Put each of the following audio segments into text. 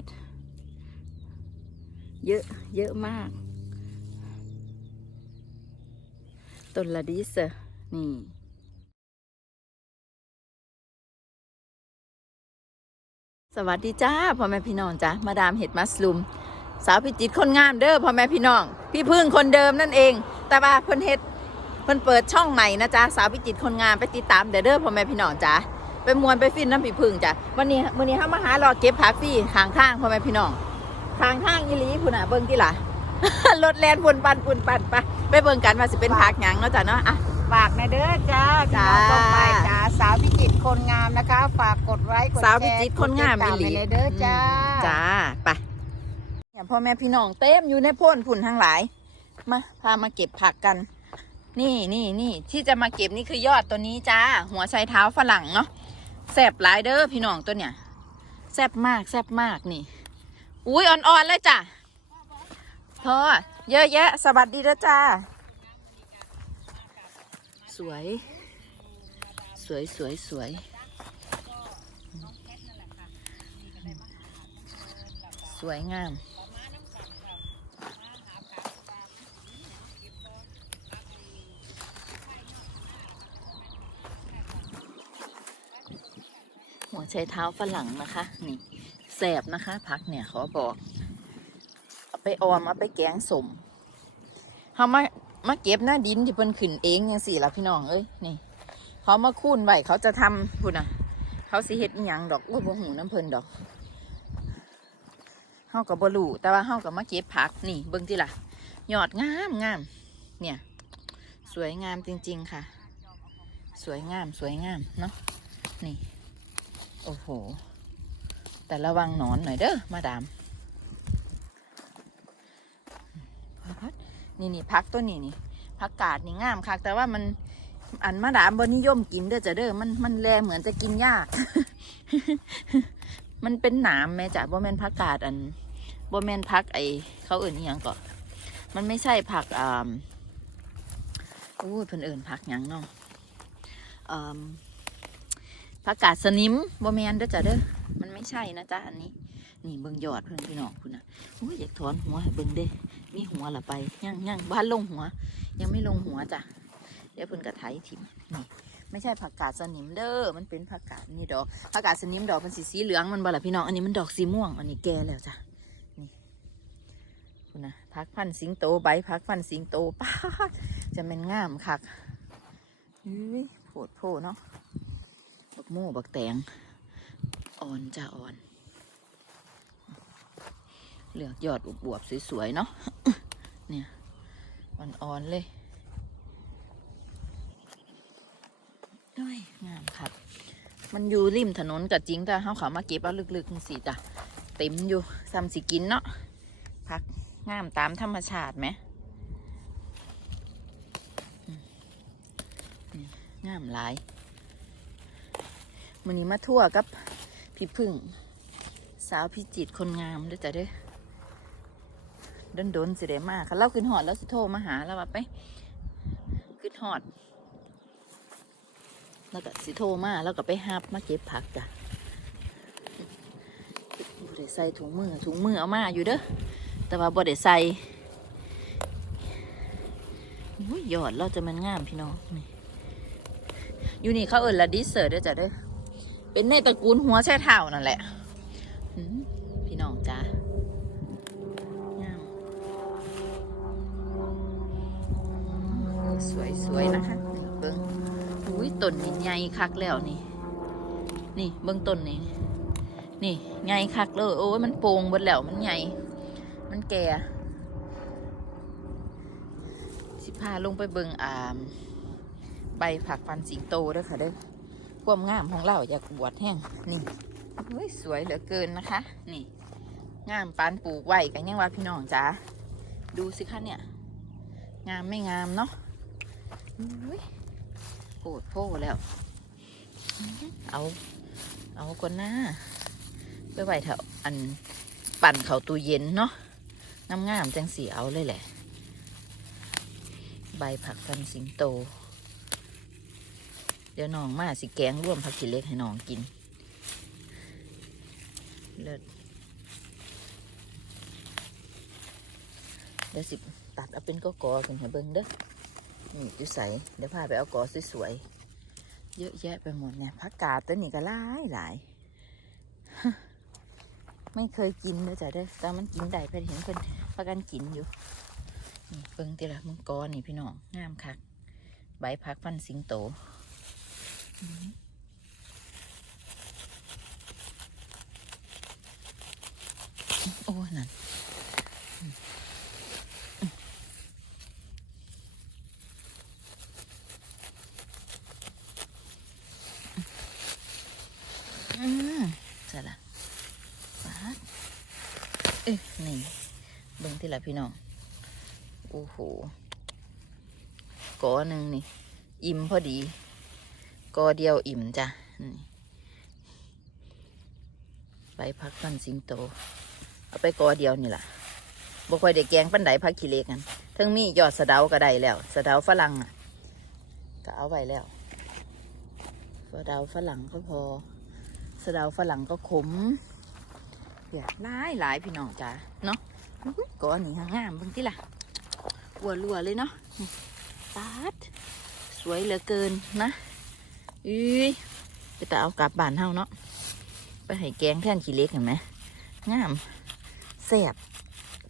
ดเยอะ เยอะมาก ต้นละดิสอะนี่สวัสดีจ้าพ่อแม่พี่น้องจ้ามาดามเห็ดมัสลุม สาวพิจิตคนงามเด้อพ่อแม่พี่น้อง พี่พึ่งคนเดิมนั่นเอง แต่ว่าเพิ่นเฮ็ดเพิ่นเปิดช่องใหม่นะจ๊ะสาวพิจิตคนงามไปติดตามเด้อเด้อพ่อแม่พี่น้องจ้า ไปมวนไปฟินน้ำพี่พึ่งจ้ะวันนี้วันนี้เฮามาหารอเก็บผักฟรีข้างทางพ่อแม่พี่น้องข้างทางอีหลีพุ่นน่ะเบิ่งกี่ล่ะรถแล่นปุ่นปันปุ่นปันไปไปเบิ่งกันว่าสิเป็นผักหยังเนาะจ้ะเนาะอะฝากนะเด้อจ้าพี่น้องจ้าก็ไปจ้าสาวพิจิตรคนงามนะคะ ฝากกดไลค์กดแชร์สาวพิจิตรคนงามกดติดตอีหลีให้เลยเด้อจ้าจ้าไปเนี่ยพ่อแม่พี่น้องเต็มอยู่ในโพ่นผุ่นทั้งหลายมาพามาเก็บผักกัน นี่นี่นี่ที่จะมาเก็บนี่คือยอดตัวนี้จ้า หัวไชเท้าฝรั่งเนาะ แซบหลายเด้อพี่น้องตัวเนี่ยแซบมากแซบมากนี่ อุ้ยอ่อนๆเลยจ้ะพ่อเยอะแยะ สวัสดีเด้อจ้า สวย สวยสวยสวยสวยงาม หัวไชเท้าฝรั่งนะคะ นี่แสบนะคะ พักเนี่ยขอบอกเอาไปออมเอาไปแกงสมเขามามาเก็บหน้าดินที่เพิ่นขึ้นเองยังสี่ละพี่น้องเอ้ยนี่เขามาคูนไว้เขาจะทำพุ่นอะ เขาสิเฮ็ดอิหยังดอกอุ้ยบ่หูน้ำเพิ่นดอกเฮากับ่รู้แต่ว่าเฮากับมาเก็บผักนี่ เบิ่งติล่ะยอดงามงามเนี่ย สวยงามจริง ๆ ค่ะ สวยงามสวยงามเนาะนี่ โอ้โห แต่ระวังหนอนหน่อยเด้อมาดามพักนี่นี่พักตัวนี้นี่ผักกาดนี่งามคักแต่ว่ามันอันมาดามบนิยมกินเด้อจ้ะเด้อมันมันแลเหมือนจะกินยาก มันเป็นหนามแม่จ้ะบ่แมนผักกาดอันบ่แมนผักไอเขาเอื่นอียังก่อนมันไม่ใช่ผักอ่าอู้เพิ่นเอื่นผักยังเนาะอ่า ผักกาดสนิมบ่แมนเด้อจ้ะเด้อมันไม่ใช่นะจ๊ะอันนี้ นี่เบิ่งยอดเพิ่อนพี่น้องคุณน่ะอุ้ยอยากถอนหัวเบิ่งเด้ มีหัวละไปยังยังบ้านลงหัว ยังไม่ลงหัวจ้ะเดี๋ยวเพิ่นกระไถถิ่มนี่ไม่ใช่ผักกาดสนิมเด้อมันเป็นผักกาดนี่ดอกผักกาดสนิมดอกมันสีสีเหลืองมันบ่ล่ะพี่น้องอันนี้มันดอกสีม่วงอันนี้แก่แล้วจ้ะนี่คุณนะพักพันสิงโตใบพักพันสิงโตป้าจะเป็นงามคักอุ้ยโผดโผเนาะ บักโม่บักแตงอ่อนจะอ่อน เหลือกยอดอุบวบๆสวยๆเนาะเนี่ยอ่อนๆเลยด้วยงามครับ มันอยู่ริมถนนก็จริงแต่เขาเขามาเก็บเอาลึกๆนี่สิจ้ะเต็มอยู่ซ้ำสิกินเนาะพักงามตามธรรมชาติไหมงามหลาย มันนี้มาทั่วกับพี่พึ่ง สาวพิจิตคนงามด้วยจ้ะเด้อดนดนๆสิได้มากค่ะเราขึ้นหอดแล้วสิโทรมาหาเราว่าไปขึ้นหอด แล้วก็สิโทรมาแล้วก็ไปหับมาเก็บผักจ้ะบ่ได้ใส่ถุงมือถุงมือเอามาอยู่เด้อแต่ว่าบ่ได้ใส่อุ้ยอดเราจะมันงามพี่น้องนี่อยู่นี่เขาเอิญละดิเซอร์ด้อจ้ะเด้อ เป็นในตระกูลหัวแช่เท้านั่นแหละพี่น้องจ้าสวยสวยๆนะคะเบิ้งอุ้ยต้นนี่ใหญ่คักแล้วนี่ นี่เบิ้งต้นนี่ นี่ใหญ่คักเลยโอ้ยมันโป่งหมดแล้วมันใหญ่ มันแก่สิพาลงไปเบิ้งอ่าใบผักฟันสิงโตด้อค่ะเด้อ ความงามของเราอยากบวชแห้งนี่สวยเหลือเกินนะคะ นี่ งามปานปลูกไว้กันยังว่าพี่น้องจ๋าดูสิคะเนี่ย งามไม่งามเนาะโหดโพแล้ว เอา เอาก่อนหน้าไปไว้เถอะอันปั่นเขาตู้เย็นเนาะงามงามๆจังสีเอาเลยแหละ ใบผักฟันสิงโต เดี๋ยวน้องมาสิแกงร่วมผักกิเล็กให้น้องกิน เลิศเดี๋ยวสิตัดเอาเป็นก็กอกันให้เบิ้งเด้อนี่จุใสเดี๋ยวพาไปเอากอสวยๆ เยอะแยะไปหมดเนี่ยผักกาดตัวนี้ก็หลายหลายไม่เคยกินเลยจ้ะเด้อแต่มันกินได้เพื่อนเห็นเพื่อนพากันกินอยู่นี่เบิ้งตีละมึงกรนี่พี่น้องงามคัก ใบพักฟันสิงโต โอ้นั่นอืมใช่ละปาดเอ้ยนี่เบิ่งที่ละพี่น้องโอ้โหก้อหนึ่งนี่ อิ่มพอดี กอเดียวอิ่มจ้ะนี่ไปพักพันสิงโต เอาไปกอเดียวนี่ล่ะบ่ค่อยได้แกงปันไดพักขี้เล็กกันทั้งมียอดสะเดาก็ได้แล้วสะเดาฝรั่งอะก็เอาไว้แล้วสะเดาฝรั่งก็พอสะเดาฝรั่งก็ขมเดี๋ยวหลายหลายพี่น้องจ้าเนาะอื้อหือก้อนนี้งามเบางที่ล่ะวัวรัวเลยเนาะนี่ปาดสวยเหลือเกินนะ อุ้ยไปต่เอากลับบ้านเฮาเนาะไปให้แกงแทนขี้เล็กเห็นไหมงามแซ่บ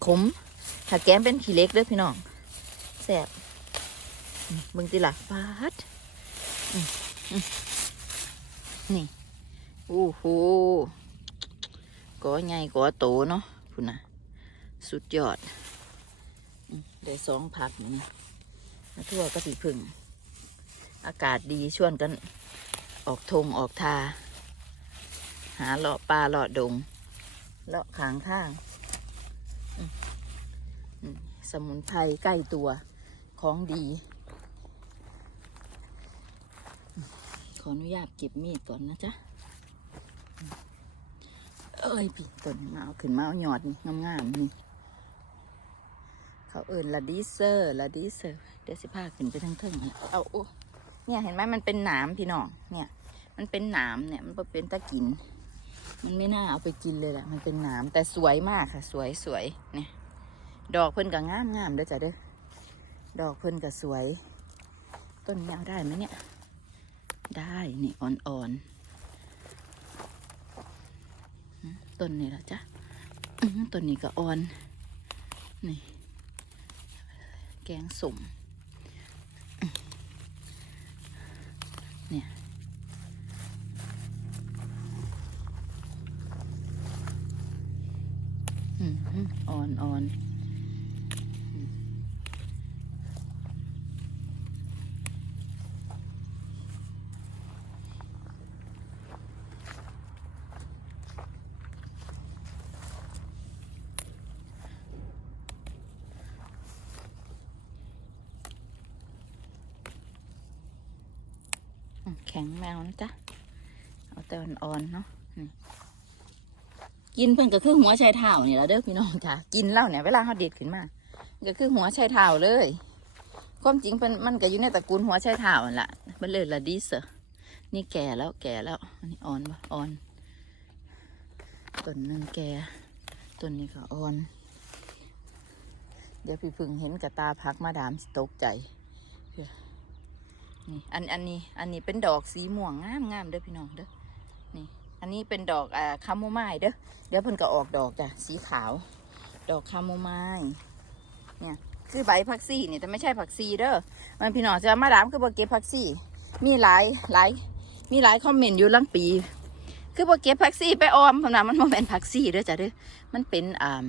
ขมถ้าแกงเป็นขี้เล็กเด้อพี่น้องแซ่บเบิ่งติล่ะปาดนี่โอ้โหก่อใหญ่ก่อโตเนาะพุ่นะสุดยอดได้สองผักนี่นะมาทั่วก็สีพึ่ง อากาศดีชวนกัน ออกทงออกทา หาเลาะปลาเลาะดง เลาะขางข้าง สมุนไพรใกล้ตัวของดี ขออนุญาตเก็บมีดก่อนนะจ๊ะ เอ้ยพี่ต้นมาเอาขึ้นมาเอาหยอดนี่งามๆนี่เขาเอิญลาดิเซอร์ลาดิเซอร์เดี๋ยวสิพาขึ้นไปทั้งเทิงๆเอาโอ้ เนี่ยเห็นไหมมันเป็นหนามพี่น้องเนี่ย มันเป็นหนามเนี่ย มันเป็นตะกิน มันไม่น่าเอาไปกินเลยแหละมันเป็นหนามแต่สวยมากค่ะ สวยสวยเนี่ย ดอกเพิ่นก็งามงามเด้อจ้ะเด้อดอกเพิ่นก็สวย ต้นนี้เอาได้ไหมเนี่ย ได้นี่อ่อนๆต้นนี้ละจ้ะอื้อหือต้นนี้ก็อ่อนนี่แกงสุ่ม อืมอ่อนอ่อนอืมอืมแข็งแมวนะจ๊ะ เอาแต่อ่อนๆเนาะนี่ กินเพิ่นก็คือหัวชายเท้านี่ละเด้อพี่น้องจ้ะกินแล้วเนี่ยเวลาเขาเด็ดขึ้นมาก็คือหัวชายเท้าเลย ความจริงเป็นมันก็อยู่ในตระกูลหัวชายเท้านั่นแหละมันเลยละดิสเซอร์นี่แก่แล้วแก่แล้วอันนี้อ่อนปะอ่อนต้นหนึ่งแก่ต้นนี้ก็อ่อน เดี๋ยวพี่พึ่งเห็นกับตาพักมาดามตกใจนี่อันอันนี้ อันนี้เป็นดอกสีม่วงงามงามเด้อพี่น้องเด้อนี่ อันนี้เป็นดอกอ่าคาโมไมล์เด้อเดี๋ยวเพิ่นก็ออกดอกจ้ะสีขาว ดอกคาโมไมล์เนี่ยคือใบผักซี่นี่แต่ไม่ใช่ผักซีเด้อมันพี่น้องจะมาดามคือบ่เก็บผักซี่ มีหลายหลายมีหลายคอมเมนต์อยู่ลังปี คือบ่เก็บผักซี่ไปออมพราะว่ามันบ่แม่นผักซี่เด้อจ้ะเด้อมันเป็นอ่า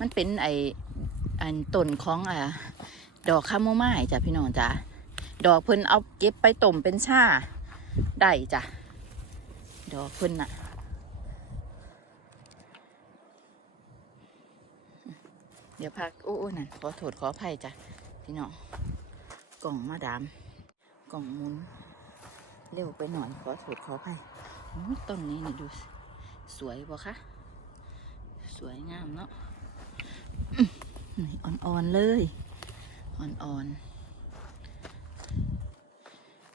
มันเป็นไออันต้นของอ่าดอกคาโมไมล์จ้ะพี่น้องจ้ะดอกเพิ่นเอาเก็บไปต้มเป็นชาได้จ้ะ ดอกเพิ่นน่ะเดี๋ยวพักโอ้โอ้นั่นขอโทษขออภัยจ้ะพี่น้องกล่องมาดาม กล่องมุนเร็วไปหน่อยขอโทษขออภัยต้นนี้นี่ดู สวยบ่คะสวยงามเนาะนี่อ่อนๆเลย อ่อนๆ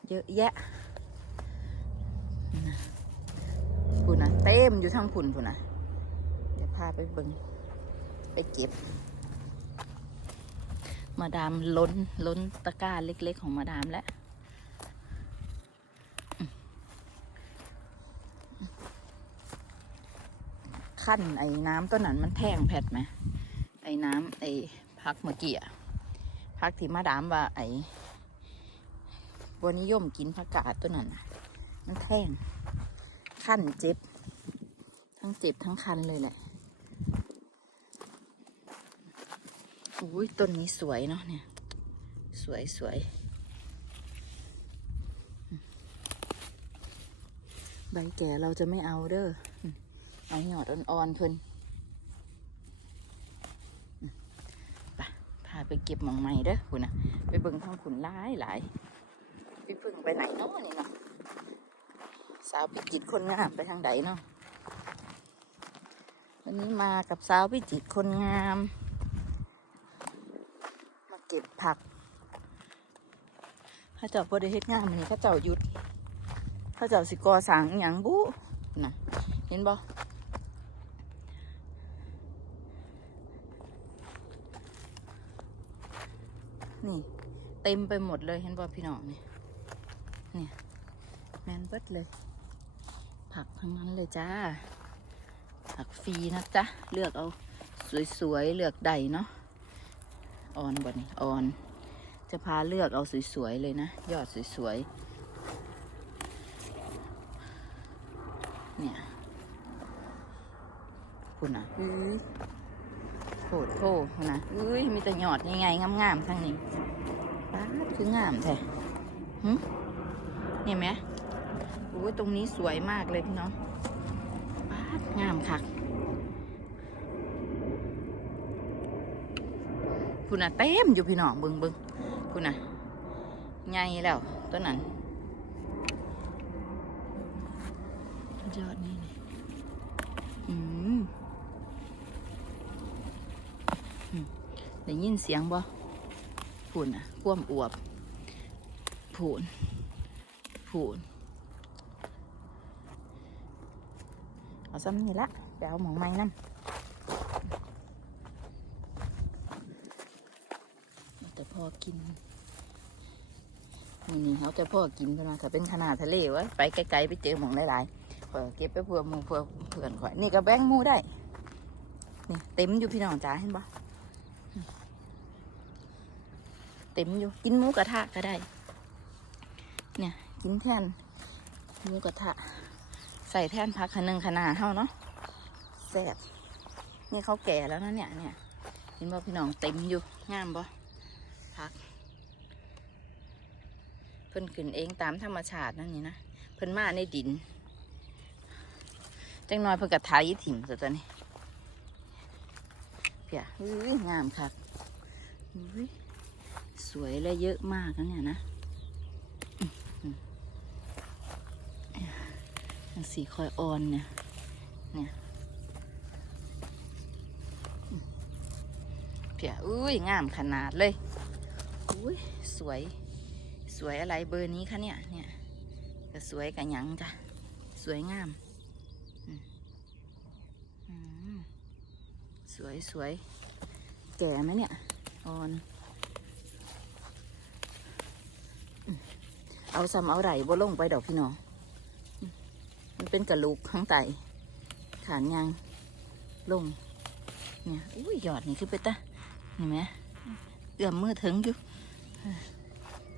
เยอะแยะ พุ่นนะ เต็มอยู่ทั้งพุ่นพุ่นนะเดี๋ยวพาไปเบิงไปเก็บ มาดามล้นล้นตะกร้าเล็ก ๆ ของมาดามแล้วขั้นไอ้น้ำต้นนั้นมันแท่งแผดไหมไอ้น้ำไอ้พักเมื่อกี้อะพักที่มาดามว่าไอ้บนิยมกินผักกาดต้นนั้นนะมันแท่งขั้นเจ็บ ทั้งเจ็บทั้งคันเลยแหละอุ้ยต้นนี้สวยเนาะเนี่ย สวยสวยใบแก่เราจะไม่เอาเด้อ เอาหยอดอ่อนๆเพิ่นอืมไปพาไปเก็บหมองใหม่เด้อคุณนะไปเบิ่งท้องขุนหลายหลายพี่พึ่งไปไหนเนาะนี่เนาะสาวพิจิตรคนงามไปทางไหนเนาะ วันนี้มากับสาวพิจิตคนงาม มาเก็บผักข้าเจ้าพอได้เฮ็ดงานมันนี่ข้าเจ้าหยุดข้าเจ้าสิกอสังหย่างบุน่ะเห็นบ่นี่ เต็มไปหมดเลยเห็นบ่พี่น้องนี่เนี่ยแมนเบิดเลย ผักทั้งนั้นเลยจ้า ผักฟรีนะจ๊ะ เลือกเอาสวยๆ เลือกได้เนาะออนบ่นี่ออน จะพาเลือกเอาสวยๆ เลยนะ ยอดสวยๆ เนี่ยคุณนะอุ้ยโผดโผคุณนะอุ้ยมีแต่ยอดยังไงงามๆทั้งนี้ป้าดคืองามแท้หึเนี่ยไหมอุ้ยตรงนี้สวยมากเลยพี่น้องป้าด งามคักคุณน่ะเต็มอยู่พี่น้องเบิงเบิงคุณน่ะใหญ่แล้วต้นนั้นยอดนี่นี่อืมอืมได้ยินเสียงบ่พูนอะคว่ำอวบพูนพูน เอาซ้ำนี่ละไปเอาหมองไม้น้ำแต่พอกินนี่นี่เขาจะพอกินกันมาถ้าเป็นขนาดทะเลวะไปไกลๆไปเจอหมองหลายๆข่อเก็บไปเพื่อหมูเพื่อเพื่อนข่อยนี่ก็แบงหมูได้นี่เต็มอยู่พี่น้องจ๋าเห็นปะเต็มอยู่กินหมูกระทะก็ได้ เนี่ยกินแทนหมูกระทะ ใส่แท่นผักขนึงขนาเฮาเนาะแซ่บนี่เขาแก่แล้วนะเนี่ยเนี่ยเห็นบ่พี่น้องเต็มอยู่งามบ่พัก เพิ่นขึ้นเองตามธรรมชาตินั่นนี่นะเพิ่นมาในดินจังน้อยเพิ่นกระทายถิ่มซะตัวนี้เพียอุ้ยงามคักอุ้ยสวยและเยอะมากนะเนี่ยนะอื้อหือ จังสีคอยอ่อนเนี่ยเนี่ยเพียอุ้ยงามขนาดเลยอุ้ยสวยสวยอะไรเบอร์นี้คะเนี่ยเนี่ยก็สวยกับหยังจ้ะสวยงามสวยสวยแก่ไหมเนี่ยอ่อนเอาซ้ำเอาไหลบ่ลงไปดอกพี่น้อง มันเป็นกระลูกข้างใต้ขานยางลง เนี่ยอุ้ยยอดนี่คือไปตะเห็นไหมเอื้อมมือถึงอยู่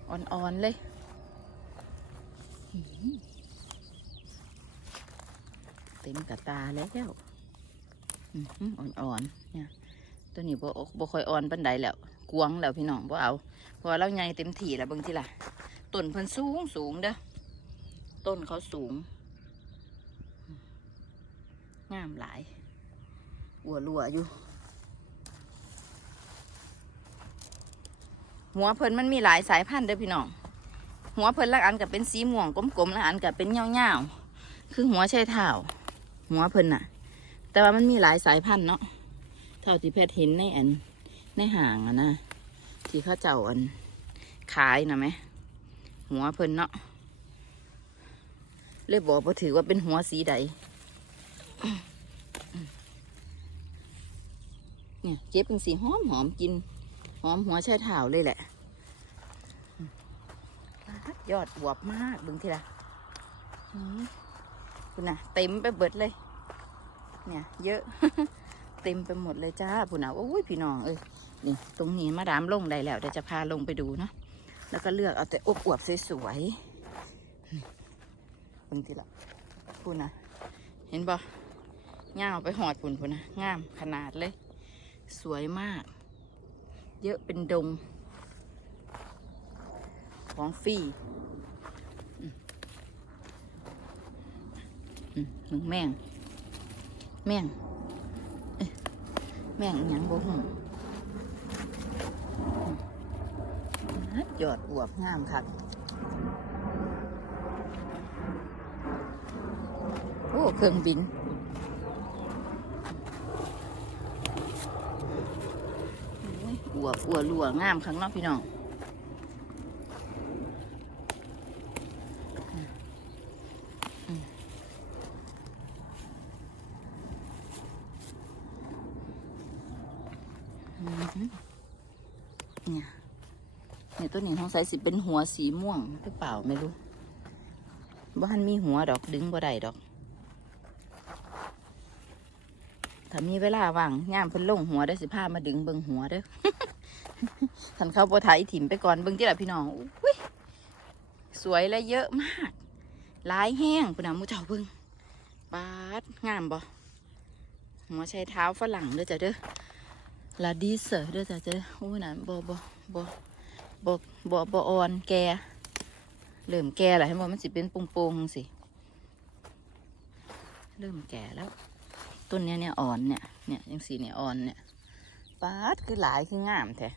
อ่อนๆเลยเต็มกระตาแล้วอ่อนๆเนี่ยตัวนี้บ่บ่ค่อยอ่อนปันใดแล้วกวงแล้วพี่น้องบ่เอาเพราะเราใหญ่เต็มที่แล้วบิ่งทีล่ะต้นพิ่นสูงสูงเด้อต้นเขาสูง งามหลายหัวรัวอยู่ หัวเพิ่นมันมีหลายสายพันธุ์เด้อพี่น้อง หัวเพิ่นละอันกับเป็นสีม่วงกลมๆละอันกับเป็นเงาๆคือหัวใช่เท้าหัวเพิ่นน่ะ แต่ว่ามันมีหลายสายพันธุ์เนาะเท่าที่แพทย์เห็นในอันในห่างอะนะที่เขาเจ้าอันขายนะไหมหัวเพิ่นเนาะเลยบอกว่าถือว่าเป็นหัวสีใด เนี่ยเก็บเป็นสีหอมหอมกิน หอมหัวใช่เท้าเลยแหละยอดอวบมากเบึงทีละคุณน่ะเต็มไปเบิดเลย เนี่ย เยอะ เต็มไปหมดเลยจ้าผู้น่ะโอ้ยพี่น้องเอ้ยนี่ตรงนี้มาดามลงได้แล้วเดี๋ยวจะพาลงไปดูเนาะแล้วก็เลือกเอาแต่อวบสวยๆเบิ่งทีละพูนะเห็นบ่ เงาไปหอดปุ่นพูนนะงามขนาดเลย สวยมาก เยอะเป็นดง ของฟรีอืมอืมมึงแม่งแม่งแม่งอิหยังบ่หูยอดอวบงามคักโอ้ เครื่องบิน โอ้ยอ วบอวลัวงามข้างนอกพี่น้องเนี่ยเนี่ยตัวนี้ท้องใสสิเป็นหัวสีม่วงหรือเปล่าไม่รู้บ้านมีหัวดอกดึงบ่ได้ดอกถ้ามีเวลาว่างย่ามเพิ่นลงหัวได้สิพามาดึงเบิงหัวเด้อ ท่านเข้าบ่ถ่ายถิ่มไปก่อนเบิงที่ละพี่น้องอุ้ยสวยและเยอะมากลายแห้งปุ่นน่ะหมูเจ้าเบิงปาดงามบ่หัวใช้เท้าฝรั่งเด้อจ้ะเด้อลาดีเซอร์ด้วยจ้ะเจ้โอ้ยนั่นบ่บ่บ่บ่บ่บ่อ่อนแกเริ่มแก่แล้วเห็นบ่มันสิเป็นโป่งๆสิเริ่มแก่แล้ว ต้นเนี้ยเนี่ยอ่อนเนี่ยเนี่ยยังสีเนี่ยอ่อนเนี่ย ปาดคือหลายคืองามแท้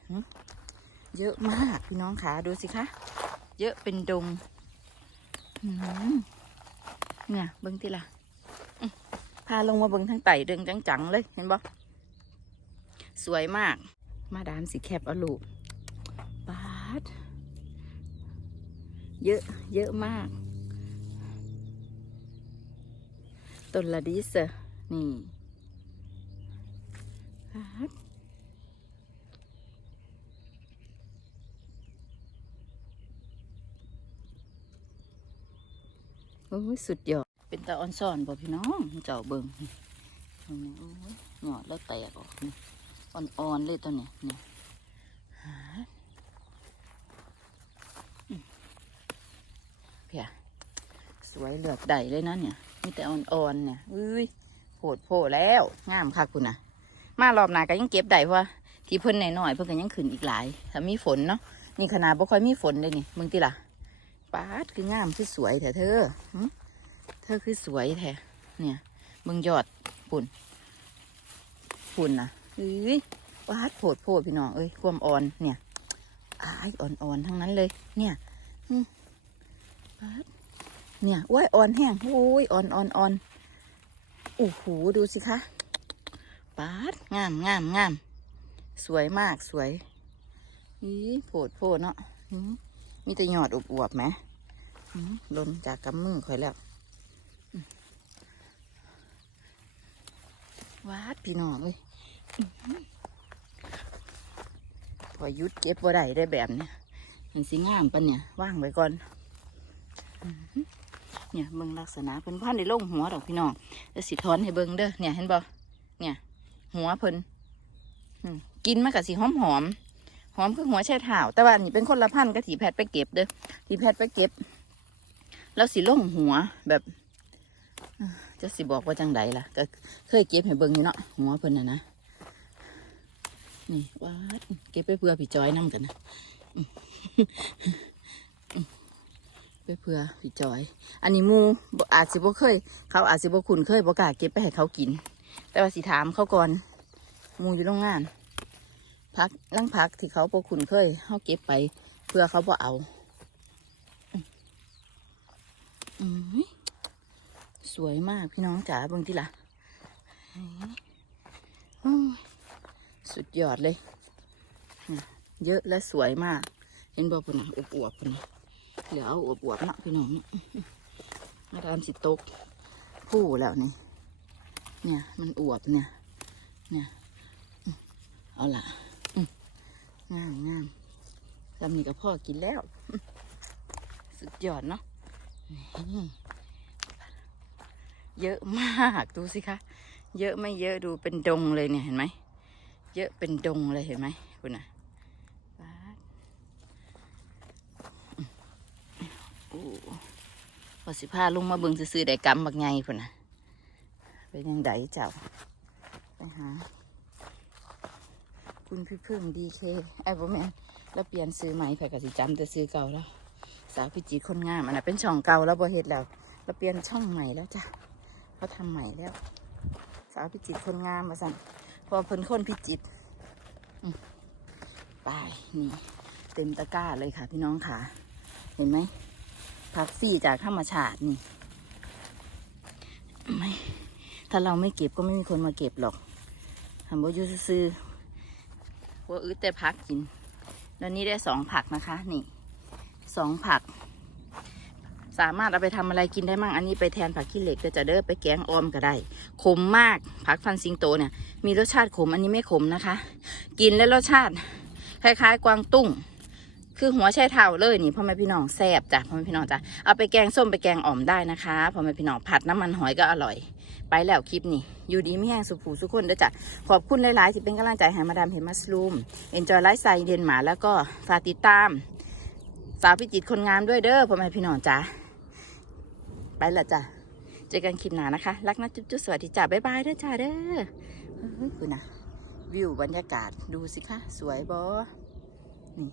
เยอะมากพี่น้องขาดูสิคะ เยอะเป็นดงเนี่ยเบิ้งที่ละพาลงมาเบิ้งทั้งไต่เดิงจังๆเลยเห็นบ่สวยมาก มาดามสีแคบอลูกปาด เยอะเยอะมาก ต้นละดิสนี่ปาด โอ้ยสุดยอด เป็นตาออนซ่อนบ่พี่น้องเจ้าเบิงนี่โอ้ยหยอดแล้วแตกออกนี่อ่อนๆเลยตัวนี้เนี่ยเพียสวยเหลือกใดเลยนะเนี่ย มีแต่อ่อนๆเนี่ยอุ้ยโผดโผแล้ว งามค่ะคุณนะมารอบหน้าก็ยังเก็บได้เพราะที่เพิ่นหน่อยๆเพิ่นก็ยังขึ้นอีกหลาย ถ้ามีฝนเนาะนี่ขนาดบ่ค่อยมีฝนเลยนี่มึงติล่ะ ปาดคืองามคือสวยแท้เธอเธอคือสวยแท้เนี่ยมึงยอดปุ่นปุ่นนะเอ้ยวาดโผดโผดพี่น้องเอ้ยความอ่อนเนี่ยอายอ่อนๆทั้งนั้นเลย เนี่ยอืมวาดเนี่ยว้ยอ่อนแห้งโอ้ยอ่อนอ่อนอ่อนโอ้โหดูสิคะปาดงามงามงามสวยมากสวยอีโผดโผดเนาะอื มีแต่หยอดอวบๆไหมหล่นจากกำมือข่อยแล้ววาดพี่น้องเอ้ยพอยุดเก็บบ่ได้ได้แบบเนี้ยมันสิงามปะเนี่ยว่างไว้ก่อนเนี่ยเบิ่งลักษณะเพิ่นพันในลงหัวดอกพี่น้องแล้วสิทอนให้เบิ่งเด้อเนี่ยเห็นบ่เนี่ย หัวเพิ่นกินมันกับสีหอมหอม หอมคือหัวแช่เท้าแต่ว่าอันนี้เป็นคนละพันธ์ก็ถีแพทไปเก็บเด้อถีแพทไปเก็บ แล้วสิลงหัวแบบเจะสิบอกว่าจังไดล่ะ ก็เคยเก็บให้เบิ่งอยู่เนาะหัวเพิ่นน่ะนะนี่วาดเก็บไปเพื่อพี่จอยน้ำกันนะไปเพื่อพี่จอย อันนี้มูบ่อาจสิบ่เคย เขาอาจสิบ่คุ้นเคยบ่กล้าเก็บไปให้เขากิน แต่ว่าสิถามเขาก่อนมูอยู่โรงงาน พักลังพักที่เขาบ่คุ้นเคยเขาเก็บไป เพื่อเขาบ่เอาอสวยมากพี่น้องจ๋าเบิ่งที่ละสุดยอดเลย เยอะและสวยมาก เห็นบ่ปุ่นนะอวบๆปุ่นนเหลือเอาอวบๆเนาะพี่น้องเนี่ยมาดามสิตกผู้แล้วนี่ เนี่ย มันอวบเนี่ย เนี่ย เอาละ งามงามจำนี่กับพ่อกินแล้ว สุดยอดเนาะนี่เยอะมากดูสิคะ เยอะไม่เยอะดูเป็นดงเลยเนี่ยเห็นไหม เยอะเป็นดงเลยเห็นไหมคุณนะโอ้พอสิพาลุงมาเบิ่งซื้อๆได้กำบักไงคุณนะเป็นยังไงเจ้า ไปหา คุณพี่พึ่งดีเคไอ้บแมนแล้วเปลี่ยนซื้อใหม่ไผกสิจำแต่ซื้อเก่าแล้ว สาวพิจิตรคนงามอันนั้นเป็นช่องเก่าแล้วบ่เฮ็ดแล้วเราเปลี่ยนช่องใหม่แล้วจ้ะเขาทำใหม่แล้ว สาวพิจิตรคนงามมาสั่นพอเพิ่นคนพิจิตรไปนี่เต็มตะกร้าเลยค่ะ พี่น้องค่ะ เห็นไหมพักฟรีจากธรรมชาตินี่ไม่ถ้าเราไม่เก็บก็ไม่มีคนมาเก็บหรอกทำบ่อยู่ซื้อ ๆว่าอึดแต่พักกิน แล้วนี้ได้สองผักนะคะ นี่สองผัก สามารถเอาไปทำอะไรกินได้มั่งอันนี้ไปแทนผักขี้เหล็กแต่จะเด้อไปแกงออมก็ได้ขมมากผักฟันซิงโตเนี่ย มีรสชาติขมอันนี้ไม่ขมนะคะ กินแล้วรสชาติ คล้าย ๆ กวางตุ้ง คือหัวไชเท้าเลยนี่พ่อแม่พี่น้องแซ่บจ้ะพ่อแม่พี่น้องจ้ะเอาไปแกงส้มไปแกงอ่อมได้นะคะพ่อแม่พี่น้องผัดน้ำมันหอยก็อร่อย ไปแล้วคลิปนี้อยู่ดีไม่แห้งสุขูสุขคนเด้อจ้ะขอบคุณหลายๆที่เป็นกำลังใจให้มาดามเห็นมัสลูมเอ็นจอยไลฟ์สไตล์เดนหมาแล้วก็ฝากติดตาม สาวพิจิตคนงามด้วยเด้อพ่อแม่พี่น้องจ้ะไปละจ้ะเจอกันคลิปหน้านะคะ รักนะจุ๊บจุ๊บสวัสดีจ้ะบ๊ายบายเด้อจ้าเด้อคุณนะวิวบรรยากาศดูสิคะ สวยบอนี่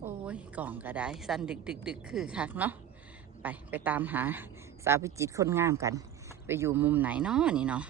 โอ้ยกล่องก็ได้ สั้นดึกดึกดึกคือคักเนาะไปไปตามหาสาวพิจิตคนงามกัน ไปอยู่มุมไหนเนาะนี่เนาะ